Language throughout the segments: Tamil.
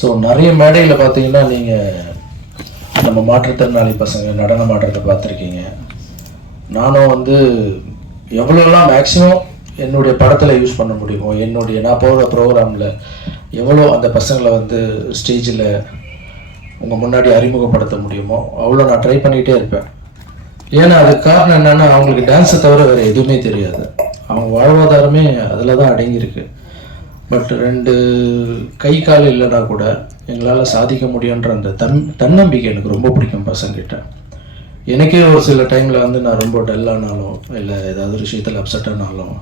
ஸோ நிறைய மேடையில் பார்த்தீங்கன்னா நீங்கள் நம்ம மாற்றுத்திறனாளி பசங்க நடனம் ஆடுறத பார்த்துருக்கீங்க. நானும் வந்து எவ்வளோலாம் மேக்ஸிமம் என்னுடைய படத்தில் யூஸ் பண்ண முடியுமோ என்னுடைய நான் போகிற ப்ரோக்ராமில் எவ்வளோ அந்த பசங்களை வந்து ஸ்டேஜில் உங்கள் முன்னாடி அறிமுகப்படுத்த முடியுமோ அவ்வளோ நான் ட்ரை பண்ணிகிட்டே இருப்பேன். ஏன்னா அதுக்கு காரணம் என்னென்னா அவங்களுக்கு டான்ஸை தவிர வேறு எதுவுமே தெரியாது. அவங்க வாழ்வாதாரமே அதில் தான் அடங்கியிருக்கு. பட் ரெண்டு கை கால் இல்லைனா கூட எங்களால் சாதிக்க முடியுன்ற அந்த தன் தன்னம்பிக்கை எனக்கு ரொம்ப பிடிக்கும் பசங்கிட்ட எனக்கே ஒரு சில டைமில் வந்து நான் ரொம்ப டல்லானாலும் இல்லை ஏதாவது ஒரு விஷயத்தில் அப்செட் ஆனாலும்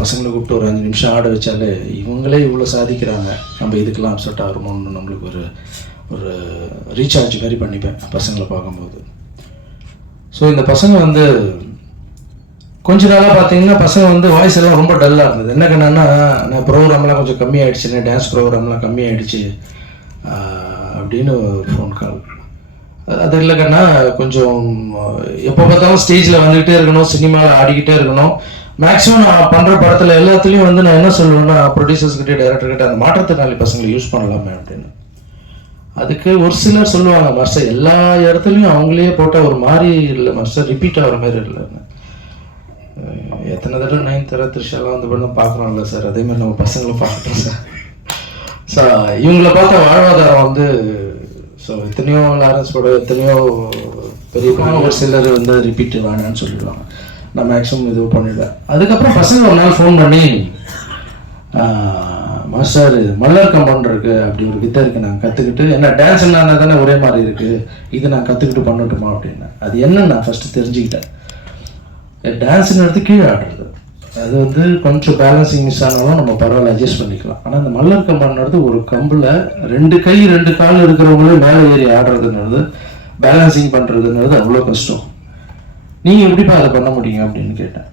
பசங்களை கூப்பிட்டு ஒரு அஞ்சு நிமிஷம் ஆட வச்சாலே இவங்களே இவ்வளோ சாதிக்கிறாங்க. நம்ம இதுக்கெல்லாம் அப்செட் ஆகிறோமோன்னு நம்மளுக்கு ஒரு ஒரு ரீசார்ஜ் மாதிரி பண்ணிப்பேன் பசங்களை பார்க்கும்போது. ஸோ இந்த பசங்க வந்து கொஞ்ச நாளாக பார்த்தீங்கன்னா பசங்க வந்து வாய்ஸ் எல்லாம் ரொம்ப டல்லாக இருந்தது. என்ன கண்ணா நான் ப்ரோக்ராம்லாம் கொஞ்சம் கம்மியாயிடுச்சுன்னு டான்ஸ் ப்ரோக்ராம்லாம் கம்மியாயிடுச்சு. ஆஹ் அப்படின்னு ஃபோன் கால் அது இல்லை கண்ணா கொஞ்சம் எப்போ பார்த்தாலும் ஸ்டேஜில் வந்துக்கிட்டே இருக்கணும் சினிமாவில் ஆடிக்கிட்டே இருக்கணும். மேக்ஸிமம் நான் பண்ணுற படத்தில் எல்லாத்துலேயும் வந்து நான் என்ன சொல்லுவேன்னா ப்ரொடியூசர்ஸ்கிட்ட கிட்டே அந்த மாற்றுத்திறனாளி பசங்களை யூஸ் பண்ணலாமே அப்படின்னு. அதுக்கு ஒரு சிலர் சொல்லுவாங்க மாஸ்டர் எல்லா இடத்துலையும் அவங்களே போட்டால் ஒரு மாதிரி இல்லை மாஸ்டர் ரிப்பீட் ஆகிற மாதிரி இல்லைன்னு எத்தனை தடவை நைன் தர த்ரிஷாலாம் வந்து பண்ண பார்க்குறோம்ல சார் அதே மாதிரி நம்ம பசங்களை பார்க்குறோம் சார் ஸோ இவங்கள பார்த்த வாழ்வாதாரம் வந்து ஸோ எத்தனையோ லாரன்ஸ் கூட எத்தனையோ பெரிய ஒரு சிலர் வந்து ரிப்பீட் வேணான்னு சொல்லிடுவாங்க. நான் மேக்ஸிமம் இது பண்ணிடுவேன். அதுக்கப்புறம் பசங்க ஒரு நாள் ஃபோன் பண்ணி மாஸ்டர் மல்லர் கம்பன் இருக்கு அப்படி ஒரு வித்தை இருக்கு. நான் கற்றுக்கிட்டு என்ன டான்ஸ் என்ன தானே ஒரே மாதிரி இருக்குது இது நான் கற்றுக்கிட்டு பண்ணட்டுமா? அப்படின்னு அது என்னன்னு நான் ஃபஸ்ட்டு தெரிஞ்சுக்கிட்டேன். டான்ஸுங்கிறது கீழே ஆடுறது. அது வந்து கொஞ்சம் பேலன்சிங் மிஸ் ஆனாலும் நம்ம பரவாயில்ல அட்ஜஸ்ட் பண்ணிக்கலாம். ஆனால் அந்த மல்லர் கம்பன்றது ஒரு கம்பில் ரெண்டு கை ரெண்டு கால் இருக்கிறவங்களே மேலே ஏறி ஆடுறதுங்கிறது பேலன்சிங் பண்ணுறதுங்கிறது அவ்வளோ கஷ்டம். நீங்கள் எப்படிப்பா அதை பண்ண முடியும் அப்படின்னு கேட்டேன்.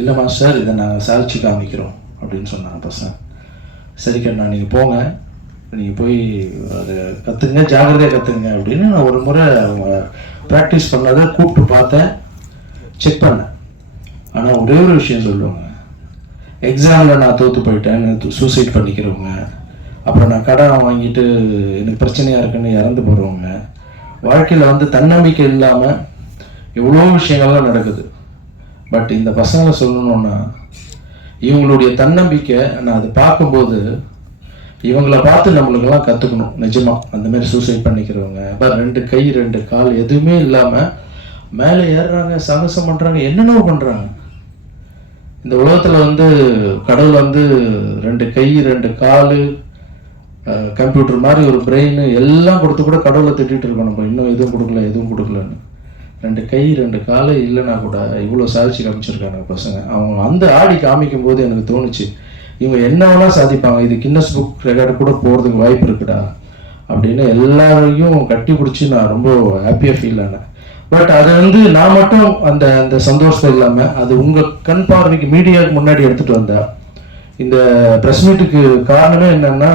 இல்லை மாஸ்டர் இதை நாங்கள் சாதிச்சு காமிக்கிறோம் அப்படின்னு சொன்னாங்க பசங்க சரி கண்ணா நீங்கள் போங்க. நீங்கள் போய் அதை கற்றுங்க ஜாகிரதையாக கற்றுங்க அப்படின்னு நான் ஒரு முறை அவங்க ப்ராக்டிஸ் பண்ணதை கூப்பிட்டு பார்த்தேன். செக் பண்ணேன் ஆனால் ஒரே ஒரு விஷயம் சொல்லுவாங்க. எக்ஸாமில் நான் தோற்று போயிட்டேன் சூசைட் பண்ணிக்கிறவங்க. அப்புறம் நான் கடன் வாங்கிட்டு எனக்கு பிரச்சனையாக இருக்குன்னு இறந்து போகிறவங்க வாழ்க்கையில் வந்து தன்னம்பிக்கை இல்லாமல் எவ்வளோ விஷயங்கள்லாம் நடக்குது. பட் இந்த பசங்களை சொல்லணும்னா இவங்களுடைய தன்னம்பிக்கை நான் அதை பார்க்கும்போது இவங்கள பார்த்து நம்மளுக்கெல்லாம் கற்றுக்கணும் நிஜமாக அந்த மாதிரி சூசைட் பண்ணிக்கிறவங்க. அப்புறம் ரெண்டு கை ரெண்டு கால் எதுவுமே இல்லாமல் மேலே ஏறுறாங்க சாகசம் பண்ணுறாங்க என்னென்னவோ பண்ணுறாங்க இந்த உலகத்தில் வந்து கடவுள் வந்து ரெண்டு கை ரெண்டு கால் கம்ப்யூட்டர் மாதிரி ஒரு பிரெயின் எல்லாம் கொடுத்து கூட கடவுளை திட்டிகிட்டு இருக்கோம் நம்ம. இன்னும் எதுவும் கொடுக்கல எதுவும் கொடுக்கலன்னு. ரெண்டு கை ரெண்டு கால் இல்லைன்னா கூட இவ்வளோ சாதிச்சு காமிச்சிருக்காங்க பசங்க. அவங்க அந்த ஆடி காமிக்கும் போது எனக்கு தோணுச்சு இவங்க என்ன சாதிப்பாங்க. இது கின்னஸ் புக் ரெக்கார்டு கூட போகிறதுக்கு வாய்ப்பு இருக்குடா அப்படின்னு எல்லாரையும் கட்டி பிடிச்சி நான் ரொம்ப ஹாப்பியாக ஃபீல் ஆனேன். பட் அது வந்து நான் மட்டும் அந்த அந்த சந்தோஷம் இல்லாமல் அது உங்கள் கண் பார்வைக்கு மீடியாவுக்கு முன்னாடி எடுத்துகிட்டு வந்தேன் இந்த ப்ரெஸ் மீட்டுக்கு காரணமே என்னன்னா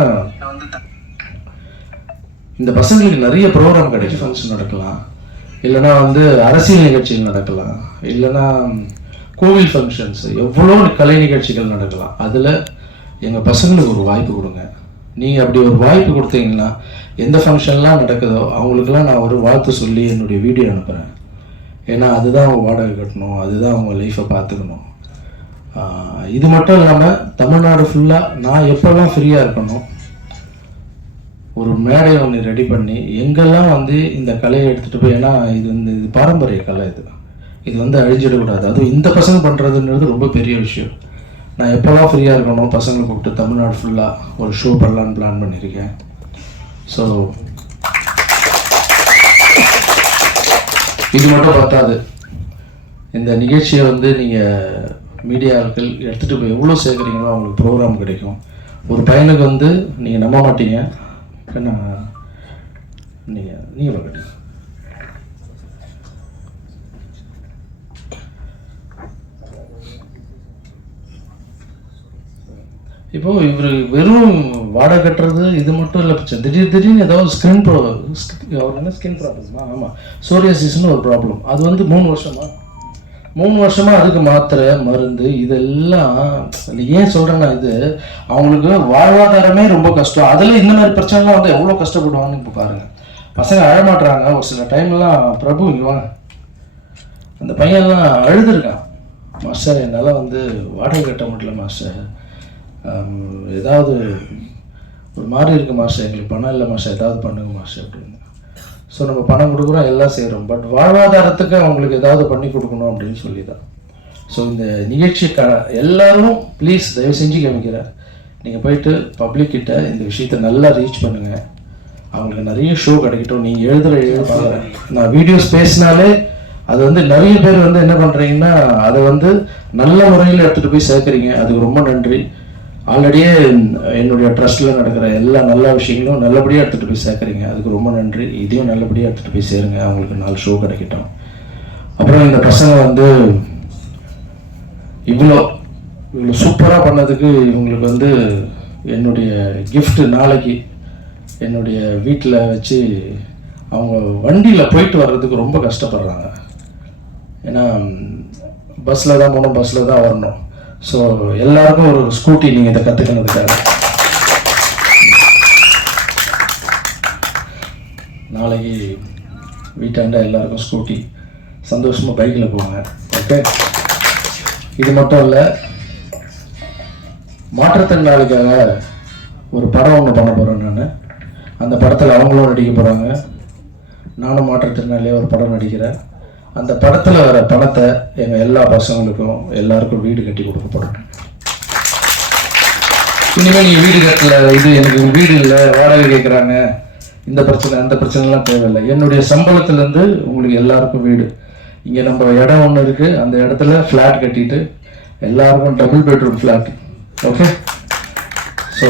இந்த பசங்களுக்கு நிறைய ப்ரோக்ராம் கிடைக்கும். ஃபங்க்ஷன் நடக்கலாம். இல்லைன்னா வந்து அரசியல் நிகழ்ச்சிகள் நடக்கலாம். இல்லைன்னா கோவில் ஃபங்க்ஷன்ஸ் எவ்வளோ கலை நிகழ்ச்சிகள் நடக்கலாம். அதில் எங்கள் பசங்களுக்கு ஒரு வாய்ப்பு கொடுங்க. நீங்கள் அப்படி ஒரு வாய்ப்பு கொடுத்தீங்கன்னா எந்த ஃபங்க்ஷன்லாம் நடக்குதோ அவங்களுக்கெல்லாம் நான் ஒரு வாழ்த்து சொல்லி என்னுடைய வீடியோ அனுப்புகிறேன் ஏன்னா அதுதான் அவங்க வாடகை கட்டணும் அதுதான் அவங்க லைஃப்பை பார்த்துக்கணும். இது மட்டும் இல்லாமல் தமிழ்நாடு ஃபுல்லாக நான் எப்போல்லாம் ஃப்ரீயாக இருக்கணும் ஒரு மேடை ஒன்று ரெடி பண்ணி எங்கெல்லாம் வந்து இந்த கலையை எடுத்துகிட்டு போய் ஏன்னா இது வந்து இது பாரம்பரிய கலை இது. இது வந்து அழிஞ்சிடக்கூடாது. அதுவும் இந்த பசங்க பண்ணுறதுன்றது ரொம்ப பெரிய விஷயம். நான் எப்போல்லாம் ஃப்ரீயாக இருக்கணும் பசங்களை கூப்பிட்டு தமிழ்நாடு ஃபுல்லாக ஒரு ஷோ பண்ணலான்னு பிளான் பண்ணியிருக்கேன். ஸோ இது மட்டும் பத்தாது. இந்த நிகழ்ச்சியை வந்து நீங்கள் மீடியாக்கள் எடுத்துகிட்டு போய் எவ்வளோ சேர்க்குறீங்களோ அவங்களுக்கு ப்ரோக்ராம் கிடைக்கும். ஒரு பையனுக்கு வந்து நீங்கள் நம்ப மாட்டீங்க. என்ன நீங்கள் நீங்கள் இப்போ இவர் வெறும் வாடகை கட்டுறது இது மட்டும் இல்லை பிரச்சனை திடீர் திடீர்னு ஏதாவது ஸ்கின் ப்ரோ அவர் என்ன? ஸ்கின் ப்ராப்ளமா ஆமாம் சோரியாசிஸ்னு ஒரு ப்ராப்ளம் அது வந்து மூணு வருஷமா? மூணு வருஷமா அதுக்கு மாத்திரை மருந்து இதெல்லாம் ஏன் சொல்கிறேன்னா இது அவங்களுக்கு வாழ்வாதாரமே ரொம்ப கஷ்டம். அதில் இந்த மாதிரி பிரச்சனைலாம் வந்து எவ்வளோ கஷ்டப்படுவாங்கன்னு இப்போ பாருங்கள் பசங்க அழமாட்டுறாங்க ஒரு சில டைம்லாம் பிரபு இங்க வாங்க. அந்த பையன்லாம் அழுதுருக்கான். மாஸ்டர் என்னால் வந்து வாடகை கட்ட முடியல மாஸ்டர். ஏதாவது ஒரு மாதிரி இருக்குது மாஸ்டர் எங்களுக்கு பணம் இல்லை மாஸ்டர் ஏதாவது பண்ணுங்க மாஸ்டர் அப்படின்னு. ஸோ நம்ம பணம் கொடுக்குறோம் எல்லாம் செய்கிறோம் பட் வாழ்வாதாரத்துக்கு அவங்களுக்கு ஏதாவது பண்ணி கொடுக்கணும் அப்படின்னு சொல்லி தான் ஸோ இந்த நிகழ்ச்சி க எல்லாரும் ப்ளீஸ் தயவு செஞ்சு கவனிக்கிறேன் நீங்கள் போயிட்டு பப்ளிக் கிட்ட இந்த விஷயத்தை நல்லா ரீச் பண்ணுங்கள் அவங்களுக்கு நிறைய ஷோ கிடைக்கட்டும். நீங்கள் எழுதுகிற எழுத நான் வீடியோஸ் பேசினாலே அது வந்து நிறைய பேர் வந்து என்ன பண்ணுறீங்கன்னா அதை வந்து நல்ல முறையில் எடுத்துகிட்டு போய் சேர்க்குறீங்க. அதுக்கு ரொம்ப நன்றி. ஆல்ரெடியே என்னுடைய ட்ரஸ்ட்டில் நடக்கிற எல்லா நல்ல விஷயங்களும் நல்லபடியாக எடுத்துகிட்டு போய் சேர்க்குறீங்க. அதுக்கு ரொம்ப நன்றி. இதையும் நல்லபடியாக எடுத்துகிட்டு போய் சேருங்க. அவங்களுக்கு நாலு ஷோ கிடைக்கட்டும். அப்புறம் இந்த பசங்க வந்து இவ்வளோ இவ்வளோ சூப்பராக பண்ணதுக்கு இவங்களுக்கு வந்து என்னுடைய கிஃப்ட்டு நாளைக்கு என்னுடைய வீட்டில் வச்சு அவங்க வண்டியில் போயிட்டு வர்றதுக்கு ரொம்ப கஷ்டப்படுறாங்க. ஏன்னா பஸ்ஸில் தான் போகணும் பஸ்ஸில் தான் வரணும். ஸோ எல்லாருக்கும் ஒரு ஸ்கூட்டி நீங்கள் இதை கற்றுக்கணுதுக்காக நாளைக்கு வீட்டாண்ட எல்லாருக்கும் ஸ்கூட்டி. சந்தோஷமாக பைக்கில் போவாங்க ஓகே இது மட்டும் இல்லை மாற்றுத்திறனாளிக்காக ஒரு படம் ஒன்று பண்ண போகிறேன் நான். அந்த படத்தில் அவங்களும் நடிக்க போகிறாங்க நானும் மாற்றுத்திறனாளியாக ஒரு படம் நடிக்கிறேன். அந்த படத்தில் வர பணத்தை எங்கள் எல்லா பசங்களுக்கும் எல்லாருக்கும் வீடு கட்டி கொடுக்கப்படும் இனிமேல் நீங்கள் வீடு கட்டல இது எனக்கு வீடு இல்லை வாடகை கேட்குறாங்க இந்த பிரச்சனை அந்த பிரச்சனைலாம் தேவையில்லை. என்னுடைய சம்பளத்துலேருந்து உங்களுக்கு எல்லாருக்கும் வீடு. இங்கே நம்ம இடம் ஒன்று இருக்குது அந்த இடத்துல ஃப்ளாட் கட்டிட்டு எல்லாருக்கும் double bedroom flat okay so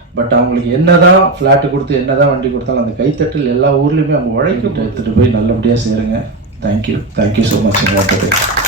but அவங்களுக்கு என்னதான் ஃப்ளாட்டு கொடுத்து என்னதான் வண்டி கொடுத்தாலும் அந்த கைத்தட்டல் எல்லா ஊர்லேயுமே அவங்க உழைக்க எடுத்துகிட்டு போய் நல்லபடியாக சேருங்க. Thank you thank you so much